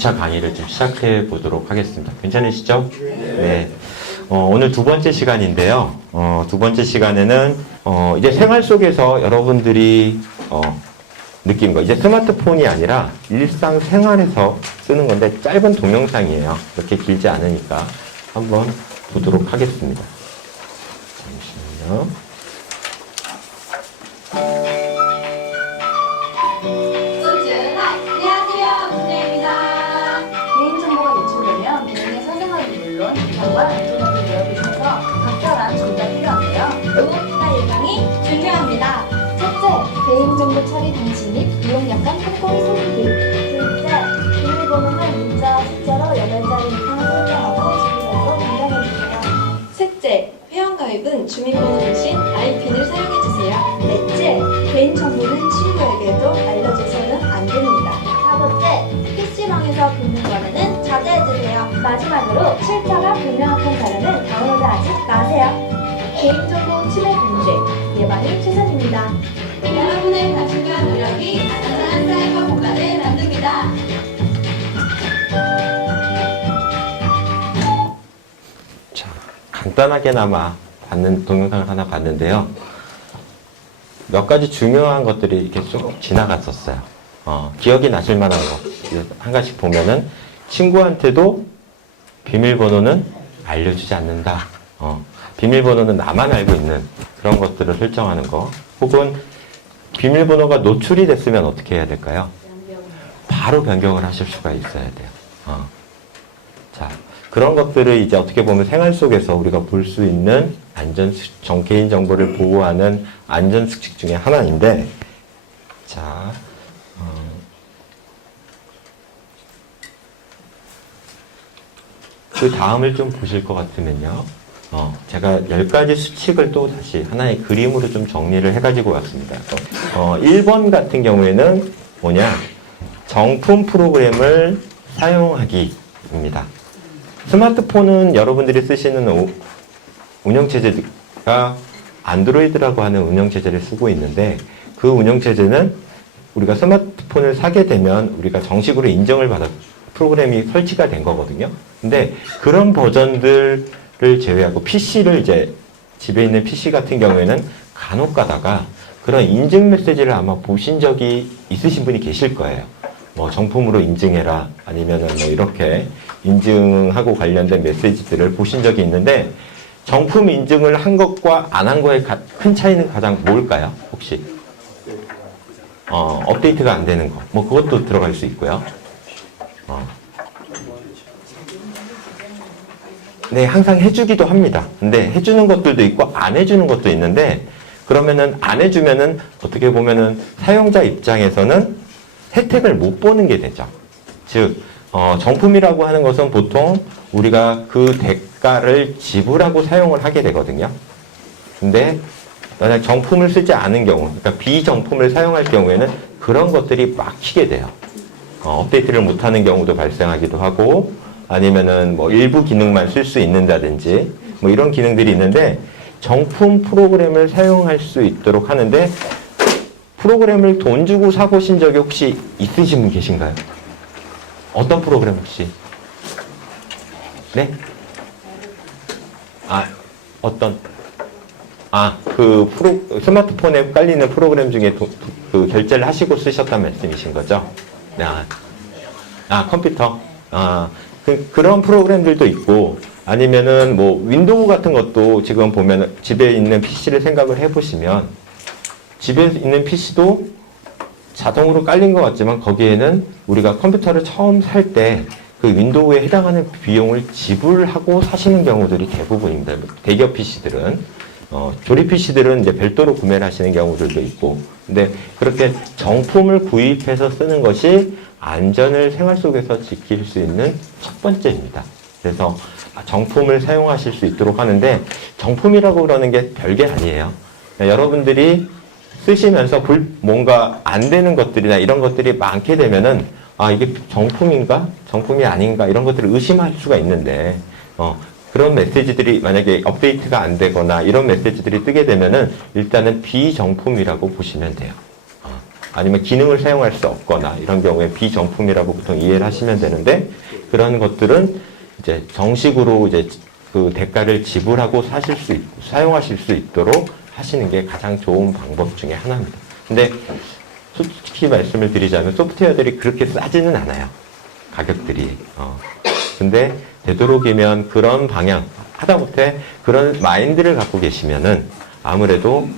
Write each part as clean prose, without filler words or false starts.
2차 강의를 좀 시작해 보도록 하겠습니다. 괜찮으시죠? 네. 오늘 두 번째 시간인데요. 두 번째 시간에는 이제 생활 속에서 여러분들이 느낀 거, 이제 스마트폰이 아니라 일상생활에서 쓰는 건데 짧은 동영상이에요. 그렇게 길지 않으니까 한번 보도록 하겠습니다. 잠시만요. 안녕하세요, 문재입니다. 개인정보가 노출되면 개인의 사생활은 물론 기관과 인터넷을 내어주셔서 각별한 조치가 필요한데요. 보호나 예방이 중요합니다. 첫째, 개인정보 처리 방식 및 이용 약관 꼼꼼히 살피기. 둘째, 비밀번호는 문자와 숫자로 8자리 이상 설정하고 주기적으로 변경해주세요. 셋째, 회원가입은 주민번호 대신 IPN을 사용해주세요. 넷째, 개인정보는 친구에게도 알려줘서는 안 됩니다. 다섯째, PC방에서 붙는 거래는 자제해주세요. 마지막으로 출처가 불명확한 자료는 다운로드하지 마세요. 개인정보 침해 범죄 예방이 최선입니다. 여러분의 관심과 노력이 안전한 사이버 공간을 만듭니다. 자, 간단하게나마 동영상을 하나 봤는데요. 몇 가지 중요한 것들이 이렇게 쭉 지나갔었어요. 기억이 나실 만한 거. 한 가지씩 보면은, 친구한테도 비밀번호는 알려주지 않는다. 비밀번호는 나만 알고 있는 그런 것들을 설정하는 거. 혹은 비밀번호가 노출이 됐으면 어떻게 해야 될까요? 바로 변경을 하실 수가 있어야 돼요. 자, 그런 것들을 이제 어떻게 보면 생활 속에서 우리가 볼 수 있는 개인정보를 보호하는 안전수칙 중에 하나인데, 자, 그 다음을 좀 보실 것 같으면요. 제가 10가지 수칙을 또 다시 하나의 그림으로 좀 정리를 해가지고 왔습니다. 1번 같은 경우에는 뭐냐? 정품 프로그램을 사용하기입니다. 스마트폰은 여러분들이 쓰시는 운영체제가 안드로이드라고 하는 운영체제를 쓰고 있는데, 그 운영체제는 우리가 스마트폰을 사게 되면 우리가 정식으로 인정을 받아 프로그램이 설치가 된 거거든요. 근데 그런 버전들을 제외하고 PC를 이제 집에 있는 PC 같은 경우에는 간혹 가다가 그런 인증 메시지를 아마 보신 적이 있으신 분이 계실 거예요. 뭐 정품으로 인증해라, 아니면은 뭐 이렇게 인증하고 관련된 메시지들을 보신 적이 있는데, 정품 인증을 한 것과 안 한 거의 큰 차이는 가장 뭘까요? 혹시? 업데이트가 안 되는 거. 뭐 그것도 들어갈 수 있고요. 네, 항상 해주기도 합니다. 근데 해주는 것들도 있고 안 해주는 것도 있는데, 그러면은 안 해주면은 어떻게 보면은 사용자 입장에서는 혜택을 못 보는 게 되죠. 즉, 정품이라고 하는 것은 보통 우리가 그 대가를 지불하고 사용을 하게 되거든요. 근데 만약 정품을 쓰지 않은 경우, 그러니까 비정품을 사용할 경우에는 그런 것들이 막히게 돼요. 업데이트를 못하는 경우도 발생하기도 하고, 아니면은 뭐 일부 기능만 쓸 수 있는다든지 뭐 이런 기능들이 있는데, 정품 프로그램을 사용할 수 있도록 하는데, 프로그램을 돈 주고 사보신 적이 혹시 있으신 분 계신가요? 어떤 프로그램 혹시? 네? 스마트폰에 깔리는 프로그램 중에 그 결제를 하시고 쓰셨다는 말씀이신 거죠? 네. 컴퓨터. 그런 프로그램들도 있고, 아니면은 뭐 윈도우 같은 것도 지금 보면 집에 있는 PC를 생각을 해보시면, 집에 있는 PC도 자동으로 깔린 것 같지만 거기에는 우리가 컴퓨터를 처음 살 때 그 윈도우에 해당하는 비용을 지불하고 사시는 경우들이 대부분입니다. 대기업 PC들은. 조립 PC들은 이제 별도로 구매를 하시는 경우들도 있고, 근데 그렇게 정품을 구입해서 쓰는 것이 안전을 생활 속에서 지킬 수 있는 첫 번째입니다. 그래서 정품을 사용하실 수 있도록 하는데, 정품이라고 그러는 게 별게 아니에요. 여러분들이 쓰시면서 뭔가 안 되는 것들이나 이런 것들이 많게 되면은, 이게 정품인가? 정품이 아닌가? 이런 것들을 의심할 수가 있는데, 그런 메시지들이 만약에 업데이트가 안 되거나 이런 메시지들이 뜨게 되면은 일단은 비정품이라고 보시면 돼요. 아니면 기능을 사용할 수 없거나 이런 경우에 비정품이라고 보통 이해를 하시면 되는데 그런 것들은 이제 정식으로 이제 그 대가를 지불하고 사용하실 수 있도록 하시는 게 가장 좋은 방법 중에 하나입니다. 근데 솔직히 말씀을 드리자면 소프트웨어들이 그렇게 싸지는 않아요. 가격들이. 근데 되도록이면 그런 방향, 하다못해 그런 마인드를 갖고 계시면은 아무래도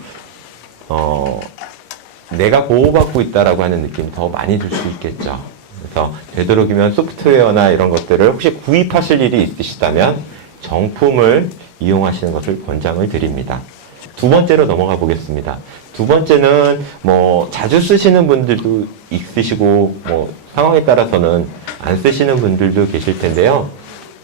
내가 보호받고 있다라고 하는 느낌이 더 많이 들 수 있겠죠. 그래서 되도록이면 소프트웨어나 이런 것들을 혹시 구입하실 일이 있으시다면 정품을 이용하시는 것을 권장을 드립니다. 두 번째로 넘어가 보겠습니다. 두 번째는 뭐 자주 쓰시는 분들도 있으시고 뭐 상황에 따라서는 안 쓰시는 분들도 계실 텐데요.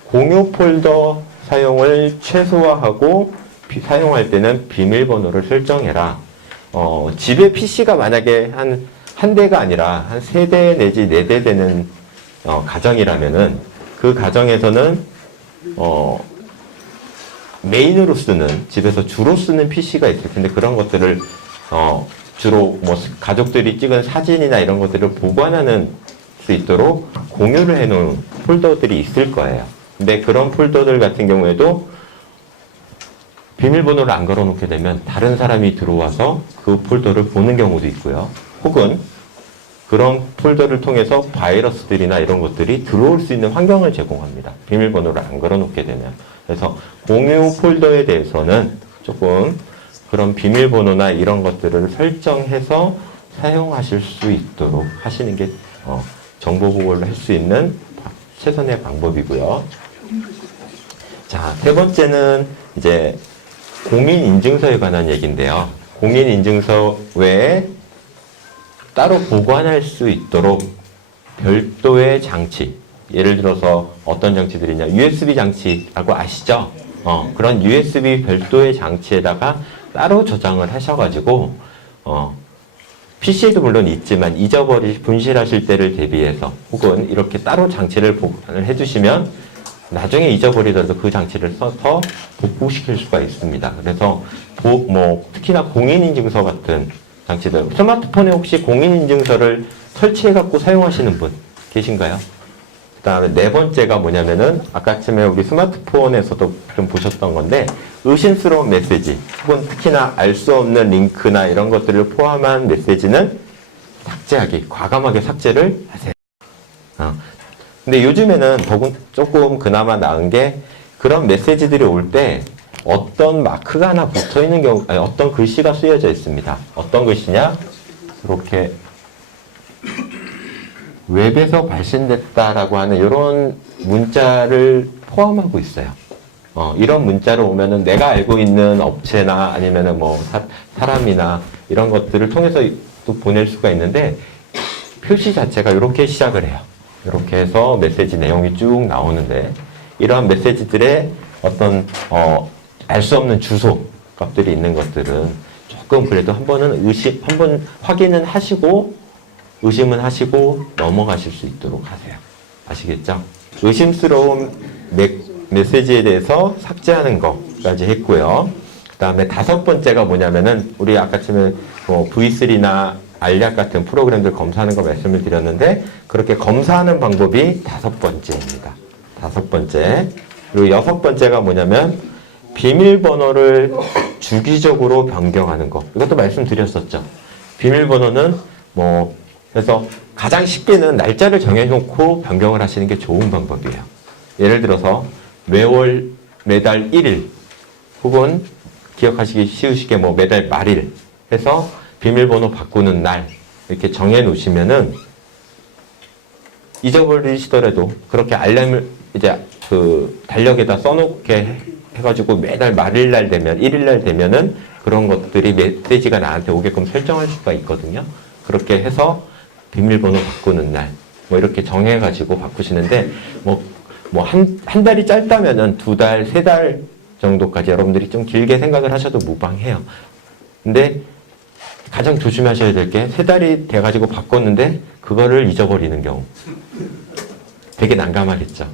공유 폴더 사용을 최소화하고 사용할 때는 비밀번호를 설정해라. 집에 PC가 만약에 한 대가 아니라 한 3대 내지 4대 되는 가정이라면은 그 가정에서는 메인으로 쓰는 집에서 주로 쓰는 PC가 있을 텐데 그런 것들을 주로 뭐 가족들이 찍은 사진이나 이런 것들을 보관하는 수 있도록 공유를 해놓은 폴더들이 있을 거예요. 근데 그런 폴더들 같은 경우에도 비밀번호를 안 걸어놓게 되면 다른 사람이 들어와서 그 폴더를 보는 경우도 있고요. 혹은 그런 폴더를 통해서 바이러스들이나 이런 것들이 들어올 수 있는 환경을 제공합니다. 비밀번호를 안 걸어놓게 되면. 그래서 공유 폴더에 대해서는 조금 그런 비밀번호나 이런 것들을 설정해서 사용하실 수 있도록 하시는 게 정보 보호를 할 수 있는 최선의 방법이고요. 자, 세 번째는 이제 공인인증서에 관한 얘기인데요. 공인인증서 외에 따로 보관할 수 있도록 별도의 장치, 예를 들어서 어떤 장치들이냐, USB 장치라고 아시죠? 그런 USB 별도의 장치에다가 따로 저장을 하셔가지고 PC에도 물론 있지만 분실하실 때를 대비해서 혹은 이렇게 따로 장치를 보관을 해주시면 나중에 잊어버리더라도 그 장치를 써서 복구시킬 수가 있습니다. 그래서 특히나 공인인증서 같은 장치들, 스마트폰에 혹시 공인인증서를 설치해갖고 사용하시는 분 계신가요? 그 다음에 네 번째가 뭐냐면은 아까쯤에 우리 스마트폰에서도 좀 보셨던 건데 의심스러운 메시지 혹은 특히나 알 수 없는 링크나 이런 것들을 포함한 메시지는 삭제하기, 과감하게 삭제를 하세요. 근데 요즘에는 조금 그나마 나은 게 그런 메시지들이 올 때 어떤 마크가 하나 붙어 있는 경우, 어떤 글씨가 쓰여져 있습니다. 어떤 글씨냐? 이렇게 웹에서 발신됐다라고 하는 이런 문자를 포함하고 있어요. 이런 문자로 오면은 내가 알고 있는 업체나 아니면은 뭐 사람이나 이런 것들을 통해서 또 보낼 수가 있는데 표시 자체가 이렇게 시작을 해요. 이렇게 해서 메시지 내용이 쭉 나오는데 이러한 메시지들의 어떤 알 수 없는 주소 값들이 있는 것들은 조금 그래도 한번 확인은 하시고 의심은 하시고 넘어가실 수 있도록 하세요. 아시겠죠? 의심스러운 메시지에 대해서 삭제하는 것까지 했고요. 그 다음에 다섯 번째가 뭐냐면은 우리 아까쯤에 V3나 알약 같은 프로그램들 검사하는 거 말씀을 드렸는데 그렇게 검사하는 방법이 다섯 번째입니다. 다섯 번째. 그리고 여섯 번째가 뭐냐면 비밀번호를 주기적으로 변경하는 거. 이것도 말씀드렸었죠. 비밀번호는 그래서 가장 쉽게는 날짜를 정해놓고 변경을 하시는 게 좋은 방법이에요. 예를 들어서 매달 1일 혹은 기억하시기 쉬우시게 매달 말일 해서 비밀번호 바꾸는 날 이렇게 정해 놓으시면은 잊어버리시더라도 그렇게 알람을 이제 그 달력에다 써놓게 해가지고 매달 말일날 되면 1일날 되면은 그런 것들이 메시지가 나한테 오게끔 설정할 수가 있거든요. 그렇게 해서 비밀번호 바꾸는 날 이렇게 정해가지고 바꾸시는데 한 달이 짧다면은 2달, 3달 정도까지 여러분들이 좀 길게 생각을 하셔도 무방해요. 근데 가장 조심하셔야 될 게 3달이 돼가지고 바꿨는데 그거를 잊어버리는 경우 되게 난감하겠죠.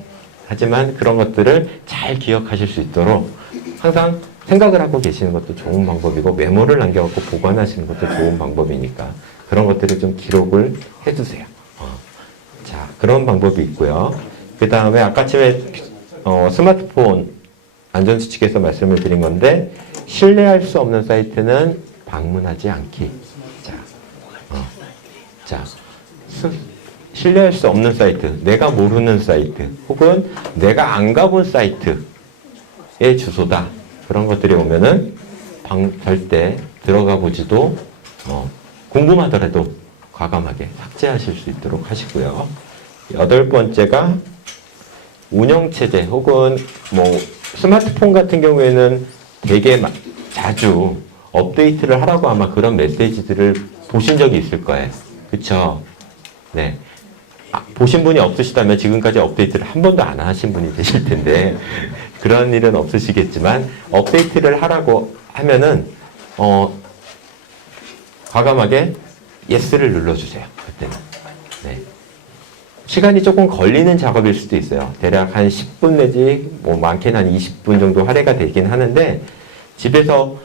하지만 그런 것들을 잘 기억하실 수 있도록 항상 생각을 하고 계시는 것도 좋은 방법이고 메모를 남겨갖고 보관하시는 것도 좋은 방법이니까 그런 것들을 좀 기록을 해두세요. 자, 그런 방법이 있고요. 그 다음에 아까 전에 스마트폰 안전수칙에서 말씀을 드린 건데 신뢰할 수 없는 사이트는 방문하지 않기. 자, 신뢰할 수 없는 사이트, 내가 모르는 사이트, 혹은 내가 안 가본 사이트의 주소다. 그런 것들이 오면은 절대 들어가 보지도 궁금하더라도 과감하게 삭제하실 수 있도록 하시고요. 8번째가 운영체제 혹은 뭐 스마트폰 같은 경우에는 되게 자주 업데이트를 하라고 아마 그런 메시지들을 보신 적이 있을 거예요. 그쵸? 네. 보신 분이 없으시다면 지금까지 업데이트를 한 번도 안 하신 분이 되실 텐데 그런 일은 없으시겠지만 업데이트를 하라고 하면은 과감하게 예스를 눌러주세요. 그때는. 네. 시간이 조금 걸리는 작업일 수도 있어요. 대략 한 10분 내지 뭐 많게는 한 20분 정도 할애가 되긴 하는데 집에서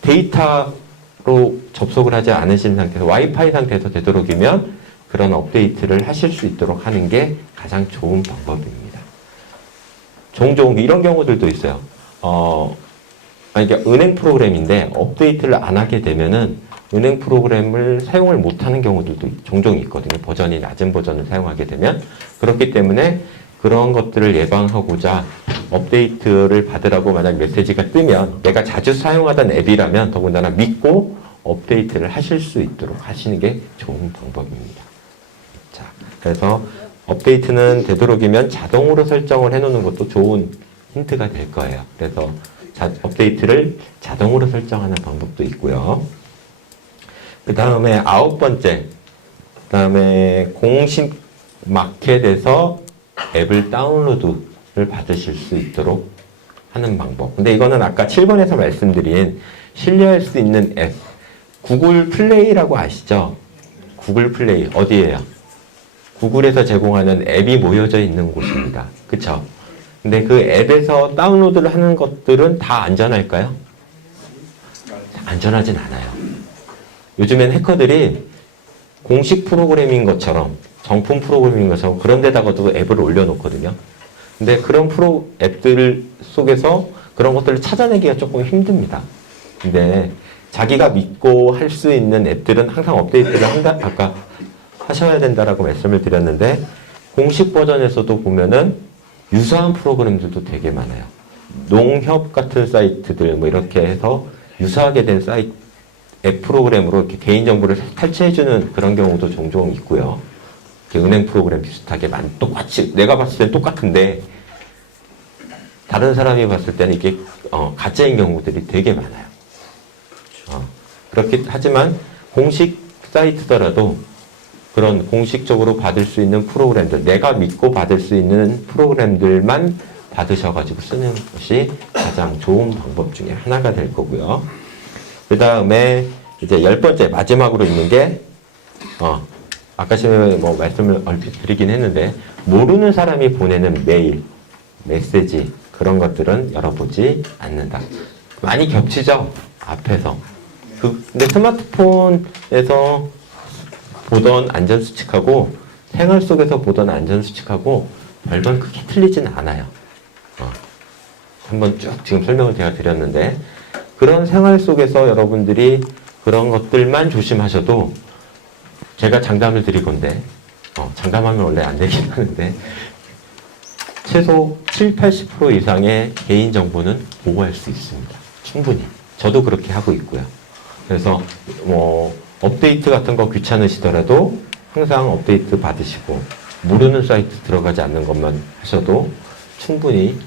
데이터로 접속을 하지 않으신 상태에서 와이파이 상태에서 되도록이면 그런 업데이트를 하실 수 있도록 하는 게 가장 좋은 방법입니다. 종종 이런 경우들도 있어요. 그러니까 은행 프로그램인데 업데이트를 안 하게 되면은 은행 프로그램을 사용을 못하는 경우들도 종종 있거든요. 버전이 낮은 버전을 사용하게 되면. 그렇기 때문에 그런 것들을 예방하고자 업데이트를 받으라고 만약 메시지가 뜨면 내가 자주 사용하던 앱이라면 더군다나 믿고 업데이트를 하실 수 있도록 하시는 게 좋은 방법입니다. 자, 그래서 업데이트는 되도록이면 자동으로 설정을 해놓는 것도 좋은 힌트가 될 거예요. 그래서 업데이트를 자동으로 설정하는 방법도 있고요. 그 다음에 9번째, 그 다음에 공식 마켓에서 앱을 다운로드를 받으실 수 있도록 하는 방법. 근데 이거는 아까 7번에서 말씀드린 신뢰할 수 있는 앱, 구글 플레이라고 아시죠? 구글 플레이 어디예요? 구글에서 제공하는 앱이 모여져 있는 곳입니다. 그쵸? 근데 그 앱에서 다운로드를 하는 것들은 다 안전할까요? 안전하진 않아요. 요즘엔 해커들이 공식 프로그램인 것처럼 정품 프로그램인 것처럼 그런 데다가도 앱을 올려놓거든요. 근데 그런 앱들 속에서 그런 것들을 찾아내기가 조금 힘듭니다. 근데 자기가 믿고 할 수 있는 앱들은 항상 업데이트를 아까 하셔야 된다라고 말씀을 드렸는데 공식 버전에서도 보면은 유사한 프로그램들도 되게 많아요. 농협 같은 사이트들 뭐 이렇게 해서 유사하게 된 사이트 앱 프로그램으로 이렇게 개인정보를 탈취해주는 그런 경우도 종종 있고요. 은행 프로그램 비슷하게 똑같이 내가 봤을 땐 똑같은데 다른 사람이 봤을 때는 이게 가짜인 경우들이 되게 많아요. 그렇게 하지만 공식 사이트더라도 그런 공식적으로 받을 수 있는 프로그램들, 내가 믿고 받을 수 있는 프로그램들만 받으셔가지고 쓰는 것이 가장 좋은 방법 중에 하나가 될 거고요. 그 다음에 이제 10번째 마지막으로 있는 게 아까 전에 뭐 말씀을 얼핏 드리긴 했는데 모르는 사람이 보내는 메일, 메시지 그런 것들은 열어보지 않는다. 많이 겹치죠? 앞에서. 근데 스마트폰에서 보던 안전수칙하고 생활 속에서 보던 안전수칙하고 별반 크게 틀리진 않아요. 한번 쭉 지금 설명을 제가 드렸는데 그런 생활 속에서 여러분들이 그런 것들만 조심하셔도 제가 장담을 드릴 건데 장담하면 원래 안 되긴 하는데 최소 70-80% 이상의 개인정보는 보호할 수 있습니다. 충분히. 저도 그렇게 하고 있고요. 그래서 뭐 업데이트 같은 거 귀찮으시더라도 항상 업데이트 받으시고 모르는 사이트 들어가지 않는 것만 하셔도 충분히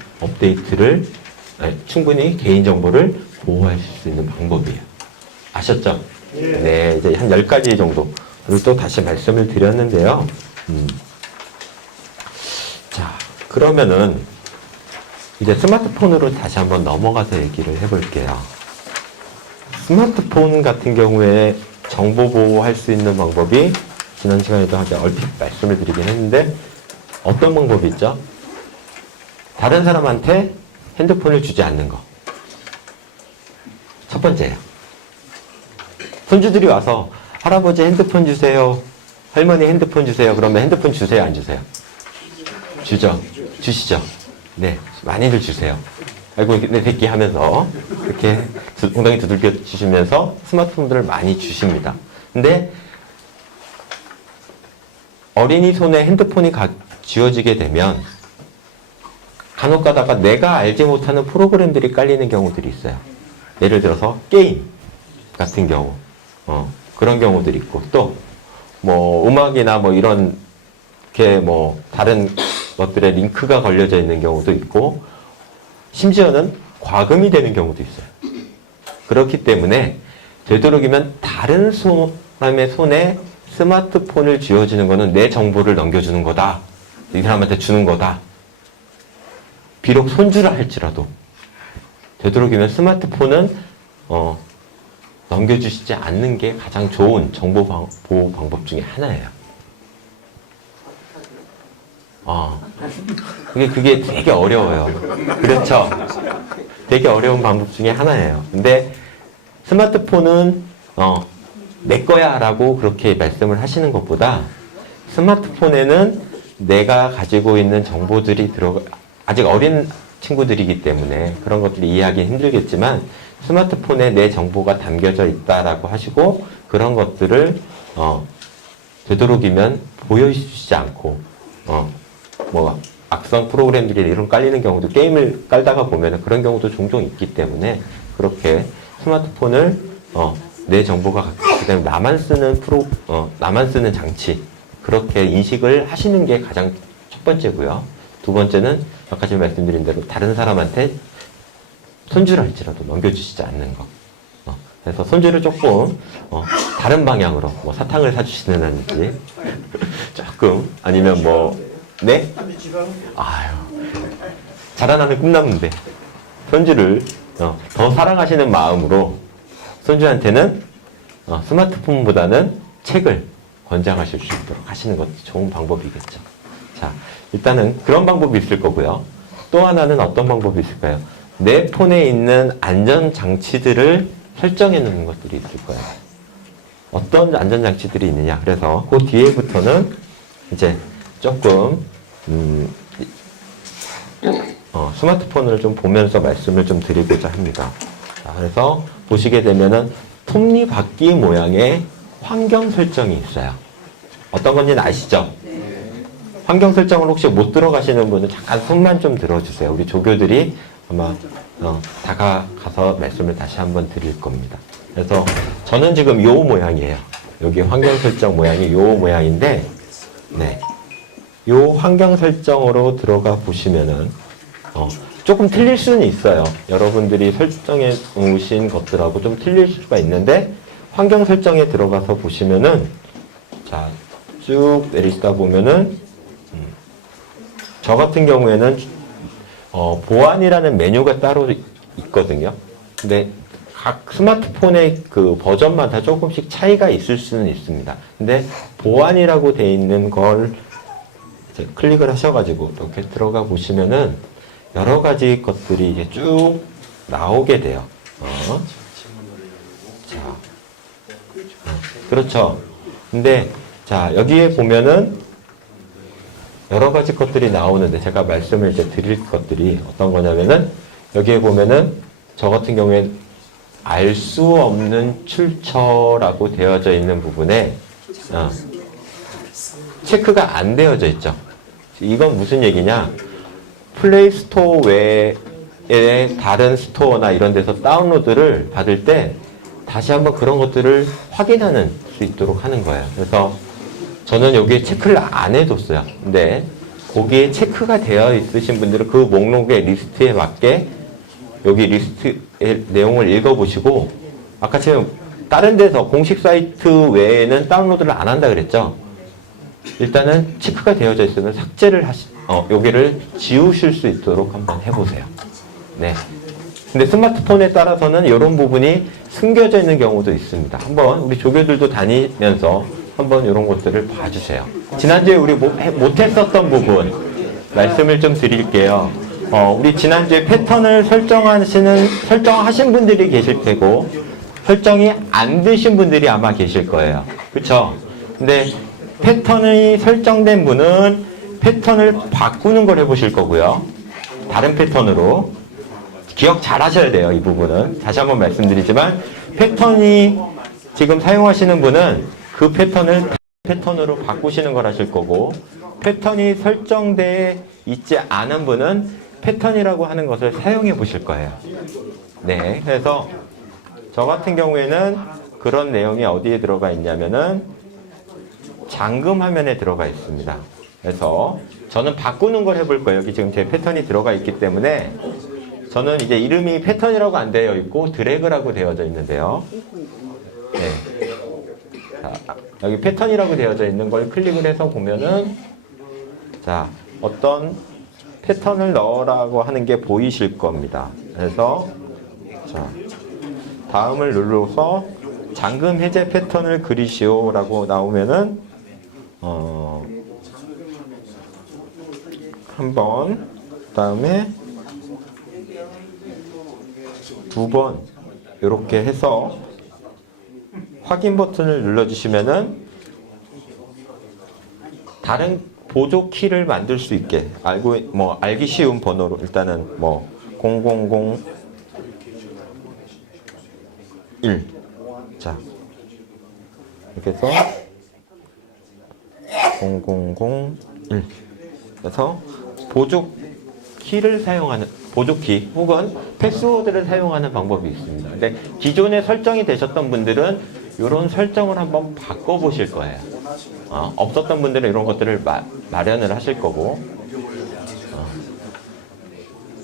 충분히 개인정보를 보호하실 수 있는 방법이에요. 아셨죠? 네, 이제 한 10가지 정도를 또 다시 말씀을 드렸는데요. 자, 그러면은 이제 스마트폰으로 다시 한번 넘어가서 얘기를 해볼게요. 스마트폰 같은 경우에 정보 보호할 수 있는 방법이 지난 시간에도 얼핏 말씀을 드리긴 했는데 어떤 방법이 있죠? 다른 사람한테 핸드폰을 주지 않는 거. 첫 번째예요. 손주들이 와서 할아버지 핸드폰 주세요. 할머니 핸드폰 주세요. 그러면 핸드폰 주세요, 안 주세요? 주죠. 주시죠. 네, 많이들 주세요. 아이고, 내 새끼 하면서 이렇게 엉덩이 두들겨 주시면서 스마트폰들을 많이 주십니다. 근데 어린이 손에 핸드폰이 쥐어지게 되면 간혹 가다가 내가 알지 못하는 프로그램들이 깔리는 경우들이 있어요. 예를 들어서 게임 같은 경우, 그런 경우들이 있고, 또 뭐 음악이나 뭐 이런 게 뭐 다른 것들에 링크가 걸려져 있는 경우도 있고, 심지어는 과금이 되는 경우도 있어요. 그렇기 때문에 되도록이면 다른 사람의 손에 스마트폰을 쥐어주는 거는 내 정보를 넘겨주는 거다. 이 사람한테 주는 거다. 비록 손주라 할지라도 되도록이면 스마트폰은 넘겨주시지 않는 게 가장 좋은 정보 보호 방법 중에 하나예요. 그게 되게 어려워요. 그렇죠? 되게 어려운 방법 중에 하나예요. 근데 스마트폰은 내 거야 라고 그렇게 말씀을 하시는 것보다 스마트폰에는 내가 가지고 있는 정보들이 아직 어린 친구들이기 때문에 그런 것들을 이해하기 힘들겠지만 스마트폰에 내 정보가 담겨져 있다라고 하시고 그런 것들을 되도록이면 보여주시지 않고 뭐 악성 프로그램들이 이런 깔리는 경우도 게임을 깔다가 보면 그런 경우도 종종 있기 때문에 그렇게 스마트폰을 내 정보가 그다음에 나만 쓰는 장치 그렇게 인식을 하시는 게 가장 첫 번째고요. 두 번째는 아까 제가 말씀드린 대로 다른 사람한테 손주를 할지라도 넘겨주시지 않는 거. 그래서 손주를 조금 다른 방향으로 뭐 사탕을 사주시는지 조금 아니면 뭐 네? 아유 자라나는 꿈나무인데 손주를 더 사랑하시는 마음으로 손주한테는 스마트폰보다는 책을 권장하실 수 있도록 하시는 것도 좋은 방법이겠죠. 자, 일단은 그런 방법이 있을 거고요. 또 하나는 어떤 방법이 있을까요? 내 폰에 있는 안전장치들을 설정해 놓는 것들이 있을 거예요. 어떤 안전장치들이 있느냐. 그래서 그 뒤에부터는 이제 조금 스마트폰을 좀 보면서 말씀을 좀 드리고자 합니다. 자, 그래서 보시게 되면은 톱니바퀴 모양의 환경 설정이 있어요. 어떤 건지는 아시죠? 환경 설정을 혹시 못 들어가시는 분은 잠깐 손만 좀 들어주세요. 우리 조교들이 아마 다가가서 말씀을 다시 한번 드릴 겁니다. 그래서 저는 지금 요 모양이에요. 여기 환경 설정 모양이 요 모양인데, 네, 요 환경 설정으로 들어가 보시면은 조금 틀릴 수는 있어요. 여러분들이 설정해 놓으신 것들하고 좀 틀릴 수가 있는데 환경 설정에 들어가서 보시면은 자, 쭉 내리시다 보면은 저 같은 경우에는 보안이라는 메뉴가 따로 있거든요. 근데 각 스마트폰의 그 버전마다 조금씩 차이가 있을 수는 있습니다. 근데 보안이라고 되어 있는 걸 이제 클릭을 하셔가지고 이렇게 들어가 보시면은 여러 가지 것들이 이제 쭉 나오게 돼요. 자, 그렇죠. 근데 자, 여기에 보면은 여러 가지 것들이 나오는데 제가 말씀을 이제 드릴 것들이 어떤 거냐면은 여기에 보면은 저 같은 경우에 알 수 없는 출처라고 되어져 있는 부분에 체크가 안 되어져 있죠. 이건 무슨 얘기냐? 플레이 스토어 외에 다른 스토어나 이런 데서 다운로드를 받을 때 다시 한번 그런 것들을 확인하는 수 있도록 하는 거예요. 그래서 저는 여기에 체크를 안 해뒀어요. 근데 거기에 체크가 되어 있으신 분들은 그 목록의 리스트에 맞게 여기 리스트의 내용을 읽어보시고 아까 지금 다른 데서 공식 사이트 외에는 다운로드를 안 한다 그랬죠? 일단은 체크가 되어져 있으면 삭제를 여기를 지우실 수 있도록 한번 해보세요. 네. 근데 스마트폰에 따라서는 이런 부분이 숨겨져 있는 경우도 있습니다. 한번 우리 조교들도 다니면서 한번 이런 것들을 봐주세요. 지난주에 우리 못했었던 부분 말씀을 좀 드릴게요. 우리 지난주에 패턴을 설정하신 분들이 계실 테고 설정이 안 되신 분들이 아마 계실 거예요. 그쵸? 근데 패턴이 설정된 분은 패턴을 바꾸는 걸 해보실 거고요. 다른 패턴으로. 기억 잘 하셔야 돼요, 이 부분은. 다시 한번 말씀드리지만, 패턴이 지금 사용하시는 분은 그 패턴을 다른 패턴으로 바꾸시는 걸 하실 거고, 패턴이 설정되어 있지 않은 분은 패턴이라고 하는 것을 사용해 보실 거예요. 네, 그래서 저 같은 경우에는 그런 내용이 어디에 들어가 있냐면은 잠금 화면에 들어가 있습니다. 그래서 저는 바꾸는 걸 해볼 거예요. 여기 지금 제 패턴이 들어가 있기 때문에 저는 이제 이름이 패턴이라고 안 되어 있고 드래그라고 되어져 있는데요. 네. 자, 여기 패턴이라고 되어져 있는 걸 클릭을 해서 보면은 자, 어떤 패턴을 넣으라고 하는 게 보이실 겁니다. 그래서 자, 다음을 눌러서 잠금 해제 패턴을 그리시오라고 나오면은 한번 그다음에 두 번 이렇게 해서 확인 버튼을 눌러주시면은 다른 보조 키를 만들 수 있게 알기 쉬운 번호로 일단은 0001 자 이렇게 해서 0001 그래서 보조 키를 사용하는 보조키 혹은 패스워드를 사용하는 방법이 있습니다. 근데 기존에 설정이 되셨던 분들은 이런 설정을 한번 바꿔보실 거예요. 없었던 분들은 이런 것들을 마련을 하실 거고.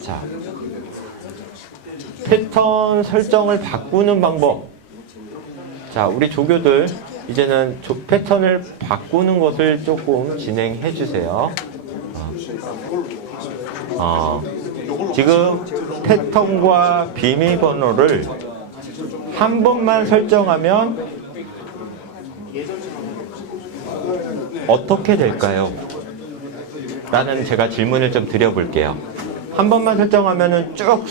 자, 패턴 설정을 바꾸는 방법. 자, 우리 조교들 이제는 패턴을 바꾸는 것을 조금 진행해 주세요. 지금 패턴과 비밀번호를 한 번만 설정하면 어떻게 될까요? 라는 제가 질문을 좀 드려볼게요. 한 번만 설정하면 쭉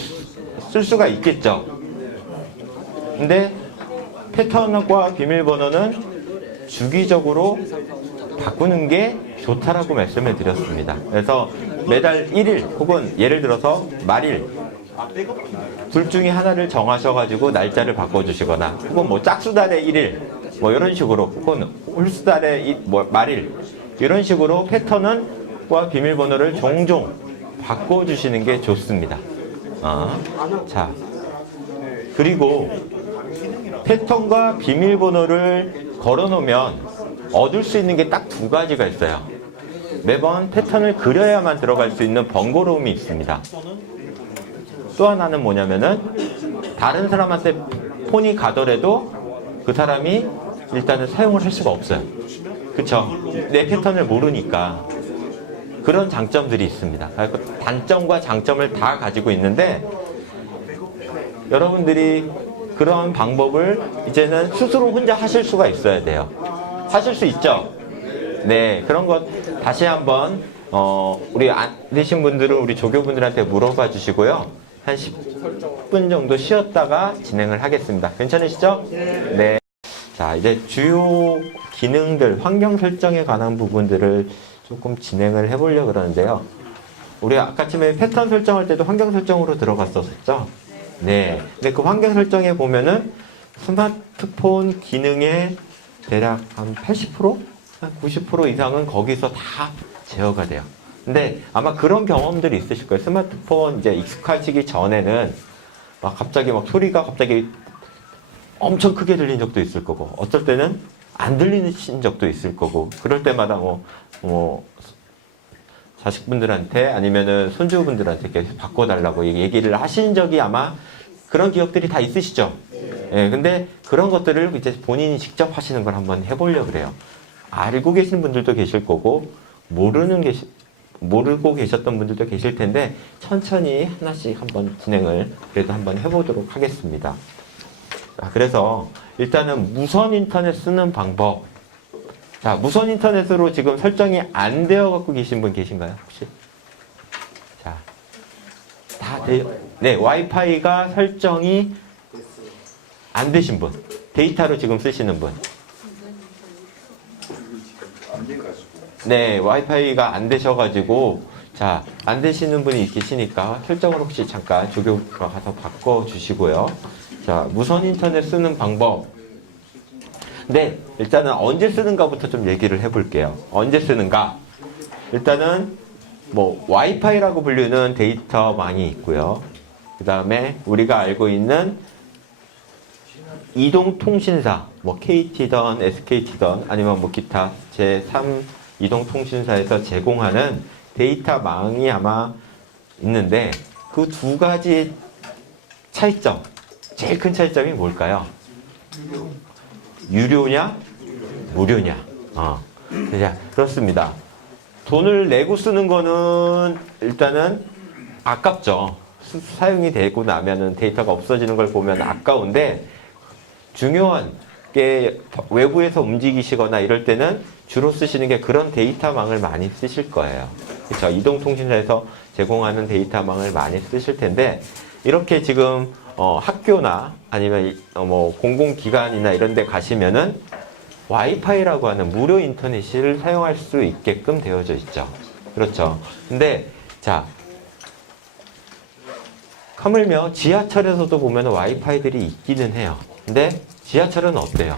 쓸 수가 있겠죠. 근데 패턴과 비밀번호는 주기적으로 바꾸는 게 좋다라고 말씀을 드렸습니다. 그래서 매달 1일 혹은 예를 들어서 말일 둘 중에 하나를 정하셔가지고 날짜를 바꿔주시거나 혹은 짝수달의 1일 이런 식으로 혹은 홀수달의 말일 이런 식으로 패턴과 비밀번호를 종종 바꿔주시는 게 좋습니다. 자, 그리고 패턴과 비밀번호를 걸어놓으면 얻을 수 있는 게 딱 두 가지가 있어요. 매번 패턴을 그려야만 들어갈 수 있는 번거로움이 있습니다. 또 하나는 뭐냐면은 다른 사람한테 폰이 가더라도 그 사람이 일단은 사용을 할 수가 없어요. 그쵸? 내 패턴을 모르니까. 그런 장점들이 있습니다. 단점과 장점을 다 가지고 있는데 여러분들이 그런 방법을 이제는 스스로 혼자 하실 수가 있어야 돼요. 하실 수 있죠? 네, 그런 것 다시 한번 우리 안 되신 분들은 우리 조교분들한테 물어봐 주시고요. 한 10분 정도 쉬었다가 진행을 하겠습니다. 괜찮으시죠? 네. 자, 이제 주요 기능들, 환경 설정에 관한 부분들을 조금 진행을 해보려고 그러는데요. 우리 아까쯤에 패턴 설정할 때도 환경 설정으로 들어갔었죠? 네. 근데 그 환경 설정에 보면은 스마트폰 기능의 대략 한 80%? 한 90% 이상은 거기서 다 제어가 돼요. 근데 아마 그런 경험들이 있으실 거예요. 스마트폰 이제 익숙하시기 전에는 갑자기 소리가 갑자기 엄청 크게 들린 적도 있을 거고, 어쩔 때는 안 들리신 적도 있을 거고, 그럴 때마다 자식분들한테 아니면은 손주분들한테 이렇게 바꿔달라고 얘기를 하신 적이 아마 그런 기억들이 다 있으시죠? 예, 근데 그런 것들을 이제 본인이 직접 하시는 걸 한번 해보려고 그래요. 알고 계시는 분들도 계실 거고, 모르고 계셨던 분들도 계실 텐데, 천천히 하나씩 한번 진행을 그래도 한번 해보도록 하겠습니다. 자, 그래서 일단은 무선 인터넷 쓰는 방법. 자, 무선 인터넷으로 지금 설정이 안 되어 갖고 계신 분 계신가요, 혹시? 자, 다 돼요? 네, 와이파이가 설정이 안 되신 분, 데이터로 지금 쓰시는 분. 네, 와이파이가 안 되셔가지고, 자, 안 되시는 분이 계시니까 설정을 혹시 잠깐 조교가 가서 바꿔주시고요. 자, 무선 인터넷 쓰는 방법. 네, 일단은 언제 쓰는가부터 좀 얘기를 해볼게요. 언제 쓰는가? 일단은 뭐 와이파이라고 불리는 데이터망이 있고요. 그 다음에 우리가 알고 있는 이동통신사, 뭐 KT든 SKT든 아니면 뭐 기타 제3 이동통신사에서 제공하는 데이터망이 아마 있는데 그 두 가지 차이점, 제일 큰 차이점이 뭘까요? 유료냐? 무료냐? 그렇습니다. 돈을 내고 쓰는 거는 일단은 아깝죠. 사용이 되고 나면은 데이터가 없어지는 걸 보면 아까운데 중요한 게 외부에서 움직이시거나 이럴 때는 주로 쓰시는 게 그런 데이터망을 많이 쓰실 거예요. 그렇죠? 이동통신사에서 제공하는 데이터망을 많이 쓰실 텐데 이렇게 지금 학교나 아니면 뭐 공공기관이나 이런 데 가시면은 와이파이라고 하는 무료 인터넷을 사용할 수 있게끔 되어져 있죠. 그렇죠. 근데 자, 하물며 지하철에서도 보면 와이파이들이 있기는 해요. 근데 지하철은 어때요?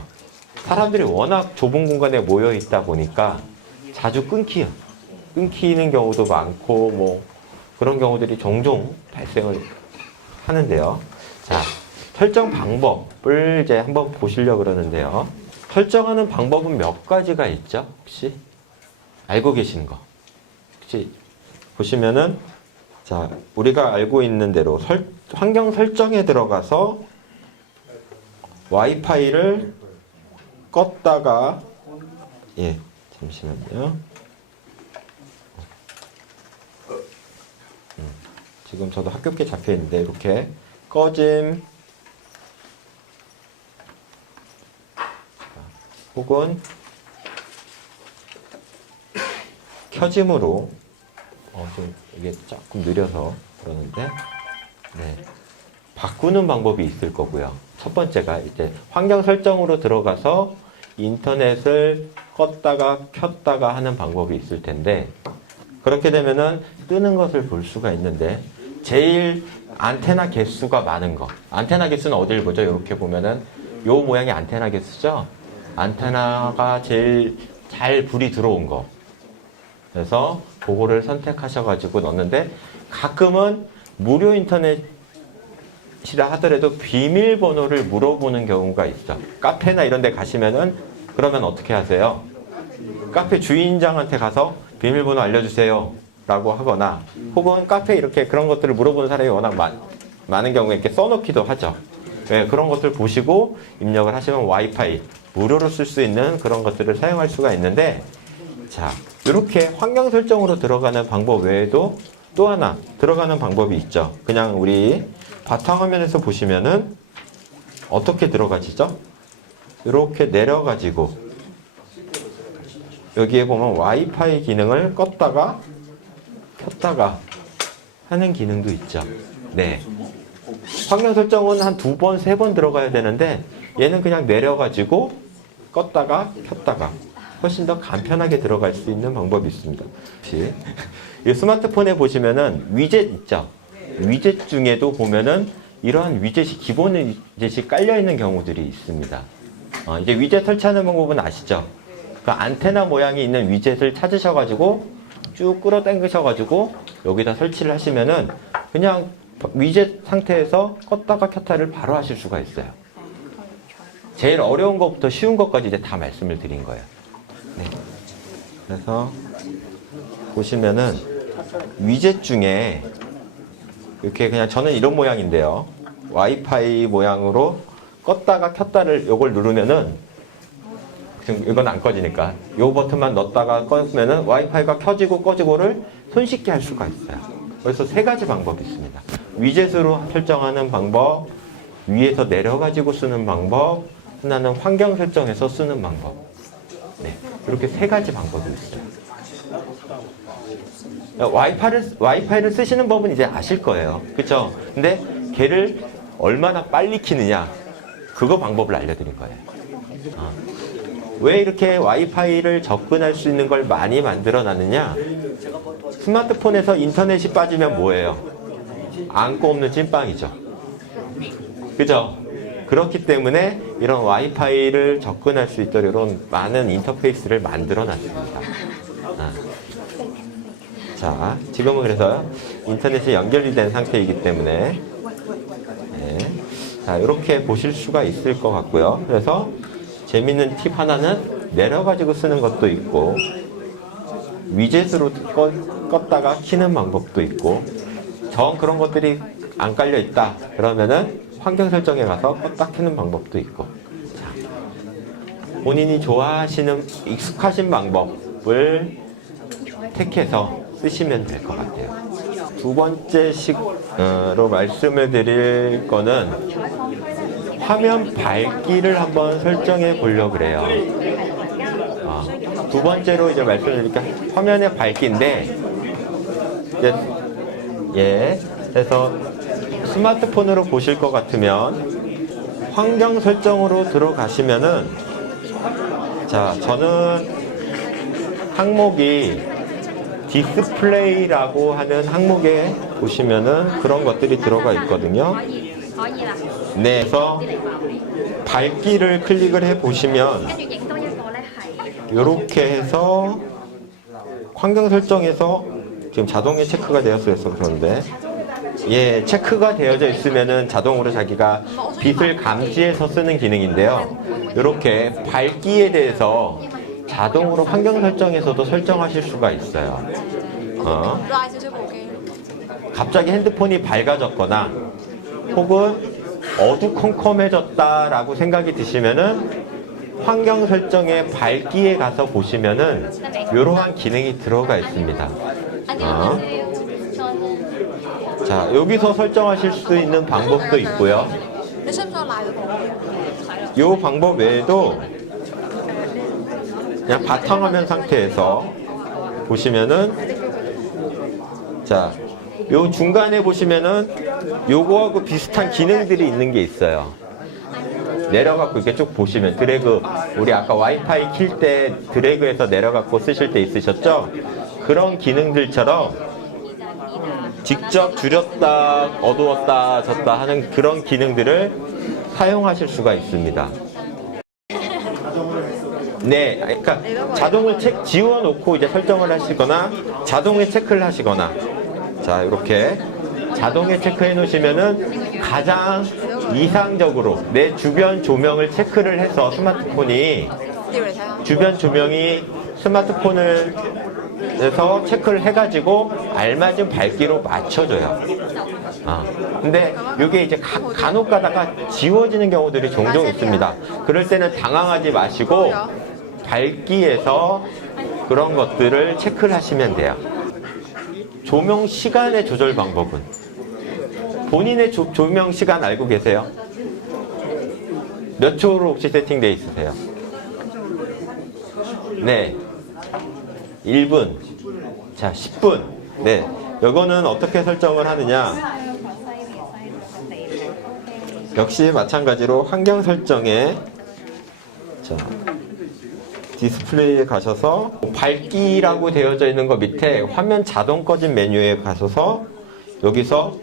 사람들이 워낙 좁은 공간에 모여 있다 보니까 자주 끊기는 경우도 많고 뭐 그런 경우들이 종종 발생을 하는데요. 자, 설정 방법을 이제 한번 보시려고 그러는데요. 설정하는 방법은 몇 가지가 있죠? 혹시 알고 계시는 거? 혹시 보시면은 자, 우리가 알고 있는 대로 환경 설정에 들어가서 와이파이를 껐다가 잠시만요. 지금 저도 학교께 잡혀 있는데 이렇게 꺼짐 혹은 켜짐으로 좀 이게 조금 느려서 그러는데 바꾸는 방법이 있을 거고요. 첫 번째가 이제 환경 설정으로 들어가서 인터넷을 껐다가 켰다가 하는 방법이 있을 텐데 그렇게 되면은 뜨는 것을 볼 수가 있는데 제일 안테나 개수가 많은 거. 안테나 개수는 어딜 보죠? 이렇게 보면은 요 모양이 안테나 개수죠? 안테나가 제일 잘 불이 들어온 거. 그래서 그거를 선택하셔가지고 넣는데 가끔은 무료 인터넷이라 하더라도 비밀번호를 물어보는 경우가 있어. 카페나 이런 데 가시면은 그러면 어떻게 하세요? 카페 주인장한테 가서 비밀번호 알려주세요 라고 하거나 혹은 카페 이렇게 그런 것들을 물어보는 사람이 워낙 많은 경우에 이렇게 써놓기도 하죠. 네, 그런 것들 보시고 입력을 하시면 와이파이 무료로 쓸 수 있는 그런 것들을 사용할 수가 있는데 자, 이렇게 환경 설정으로 들어가는 방법 외에도 또 하나 들어가는 방법이 있죠. 그냥 우리 바탕화면에서 보시면은 어떻게 들어가지죠? 이렇게 내려가지고 여기에 보면 와이파이 기능을 껐다가 켰다가 하는 기능도 있죠. 네. 환경 설정은 한 2번, 3번 들어가야 되는데 얘는 그냥 내려가지고 껐다가 켰다가 훨씬 더 간편하게 들어갈 수 있는 방법이 있습니다. 이 스마트폰에 보시면은 위젯 있죠. 위젯 중에도 보면은 이러한 위젯이 기본 위젯이 깔려 있는 경우들이 있습니다. 이제 위젯 설치하는 방법은 아시죠? 그 안테나 모양이 있는 위젯을 찾으셔가지고 쭉 끌어당기셔가지고 여기다 설치를 하시면은 그냥 위젯 상태에서 껐다가 켰다를 바로 하실 수가 있어요. 제일 어려운 것부터 쉬운 것까지 이제 다 말씀을 드린 거예요. 네. 그래서 보시면은 위젯 중에 이렇게 그냥 저는 이런 모양인데요. 와이파이 모양으로 껐다가 켰다를 요걸 누르면은 지금 이건 안 꺼지니까 요 버튼만 넣었다가 꺼면은 와이파이가 켜지고 꺼지고를 손쉽게 할 수가 있어요. 그래서 3가지 방법이 있습니다. 위젯으로 설정하는 방법, 위에서 내려가지고 쓰는 방법, 하나는 환경 설정에서 쓰는 방법. 네, 이렇게 3가지 방법이 있어요. 와이파이를 쓰시는 법은 이제 아실 거예요. 그쵸? 근데 걔를 얼마나 빨리 키느냐, 그거 방법을 알려드린 거예요. 왜 이렇게 와이파이를 접근할 수 있는 걸 많이 만들어 놨느냐? 스마트폰에서 인터넷이 빠지면 뭐예요? 안고 없는 찐빵이죠. 그죠? 그렇기 때문에 이런 와이파이를 접근할 수 있도록 이런 많은 인터페이스를 만들어 놨습니다. 자, 지금은 그래서 인터넷이 연결이 된 상태이기 때문에 네. 자, 이렇게 보실 수가 있을 것 같고요. 그래서 재밌는 팁 하나는 내려가지고 쓰는 것도 있고 위젯으로 껐다가 키는 방법도 있고 정 그런 것들이 안 깔려 있다 그러면은 환경 설정에 가서 껐다 켜는 방법도 있고 자, 본인이 좋아하시는 익숙하신 방법을 택해서 쓰시면 될 것 같아요. 두 번째 식으로 말씀을 드릴 거는 화면 밝기를 한번 설정해 보려고 그래요. 두 번째로 이제 말씀드리니까 화면의 밝기인데 그래서 스마트폰으로 보실 것 같으면 환경 설정으로 들어가시면은 자, 저는 항목이 디스플레이라고 하는 항목에 보시면은 그런 것들이 들어가 있거든요. 네, 그래서 밝기를 클릭을 해 보시면 이렇게 해서 환경 설정에서 지금 자동에 체크가 되었어서 그런데 예, 체크가 되어져 있으면은 자동으로 자기가 빛을 감지해서 쓰는 기능인데요. 이렇게 밝기에 대해서 자동으로 환경 설정에서도 설정하실 수가 있어요. 갑자기 핸드폰이 밝아졌거나 혹은 어두컴컴해졌다라고 생각이 드시면은 환경 설정의 밝기에 가서 보시면은 이러한 기능이 들어가 있습니다. 자, 여기서 설정하실 수 있는 방법도 있고요. 이 방법 외에도 그냥 바탕화면 상태에서 보시면은 자, 요 중간에 보시면은 요거하고 비슷한 기능들이 있는 게 있어요. 내려갖고 이렇게 쭉 보시면 드래그, 우리 아까 와이파이 킬 때 드래그해서 내려갖고 쓰실 때 있으셨죠? 그런 기능들처럼 직접 줄였다, 어두웠다, 졌다 하는 그런 기능들을 사용하실 수가 있습니다. 네, 그러니까 자동을 지워놓고 이제 설정을 하시거나 자동에 체크를 하시거나 자, 이렇게 자동에 체크해 놓으시면은 가장 이상적으로 내 주변 조명을 체크를 해서 스마트폰이 주변 조명이 스마트폰을 해서 체크를 해가지고 알맞은 밝기로 맞춰줘요. 근데 이게 이제 간혹 가다가 지워지는 경우들이 종종 있습니다. 그럴 때는 당황하지 마시고 밝기에서 그런 것들을 체크를 하시면 돼요. 조명 시간의 조절 방법은 본인의 조명 시간 알고 계세요? 몇 초로 혹시 세팅되어 있으세요? 네, 1분, 자 10분. 네, 이거는 어떻게 설정을 하느냐? 역시 마찬가지로 환경 설정에 자 디스플레이에 가셔서 밝기라고 되어져 있는 거 밑에 화면 자동 꺼진 메뉴에 가셔서 여기서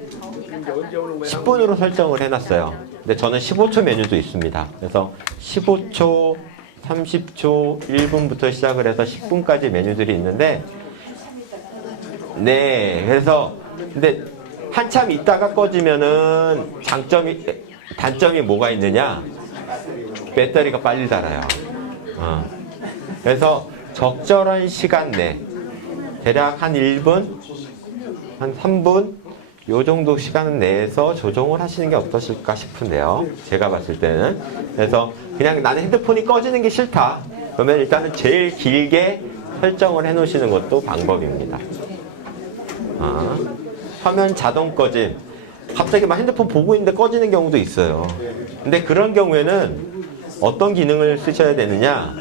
10분으로 설정을 해놨어요. 근데 저는 15초 메뉴도 있습니다. 그래서 15초, 30초, 1분부터 시작을 해서 10분까지 메뉴들이 있는데 네, 그래서 근데 한참 있다가 꺼지면은 단점이 뭐가 있느냐? 배터리가 빨리 닳아요. 그래서 적절한 시간 내 대략 한 1분, 한 3분 요 정도 시간 내에서 조정을 하시는 게 어떠실까 싶은데요. 제가 봤을 때는. 그래서 그냥 나는 핸드폰이 꺼지는 게 싫다. 그러면 일단은 제일 길게 설정을 해 놓으시는 것도 방법입니다. 화면 자동 꺼짐. 갑자기 막 핸드폰 보고 있는데 꺼지는 경우도 있어요. 근데 그런 경우에는 어떤 기능을 쓰셔야 되느냐?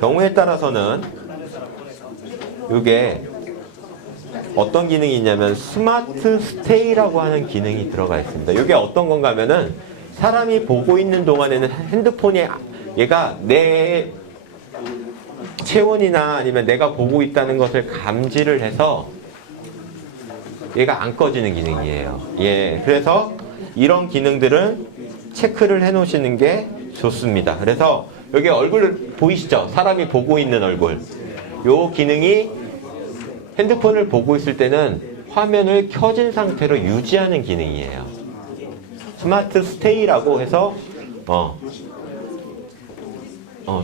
경우에 따라서는 이게 어떤 기능이 있냐면 스마트 스테이라고 하는 기능이 들어가 있습니다. 이게 어떤 건가 하면은 사람이 보고 있는 동안에는 핸드폰이 얘가 내 체온이나 아니면 내가 보고 있다는 것을 감지를 해서 얘가 안 꺼지는 기능이에요. 예, 그래서 이런 기능들은 체크를 해 놓으시는 게 좋습니다. 그래서 여기 얼굴 보이시죠? 사람이 보고 있는 얼굴. 요 기능이 핸드폰을 보고 있을 때는 화면을 켜진 상태로 유지하는 기능이에요. 스마트 스테이라고 해서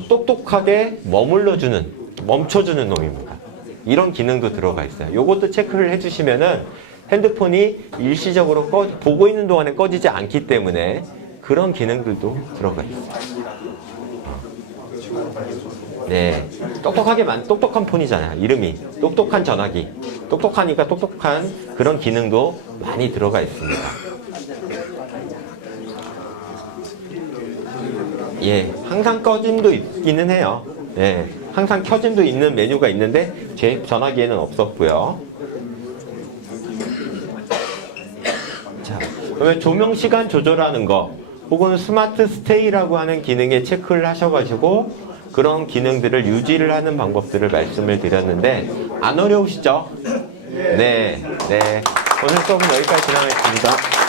똑똑하게 멈춰주는 놈입니다. 이런 기능도 들어가 있어요. 요것도 체크를 해주시면은 핸드폰이 일시적으로 보고 있는 동안에 꺼지지 않기 때문에 그런 기능들도 들어가 있어요. 네, 똑똑한 폰이잖아요. 이름이 똑똑한 전화기. 똑똑하니까 똑똑한 그런 기능도 많이 들어가 있습니다. 예, 항상 꺼짐도 있기는 해요. 예, 항상 켜짐도 있는 메뉴가 있는데 제 전화기에는 없었고요. 자, 그러면 조명 시간 조절하는 거 혹은 스마트 스테이라고 하는 기능에 체크를 하셔가지고 그런 기능들을 유지를 하는 방법들을 말씀을 드렸는데 안 어려우시죠? 네. 오늘 수업은 여기까지 진행하겠습니다.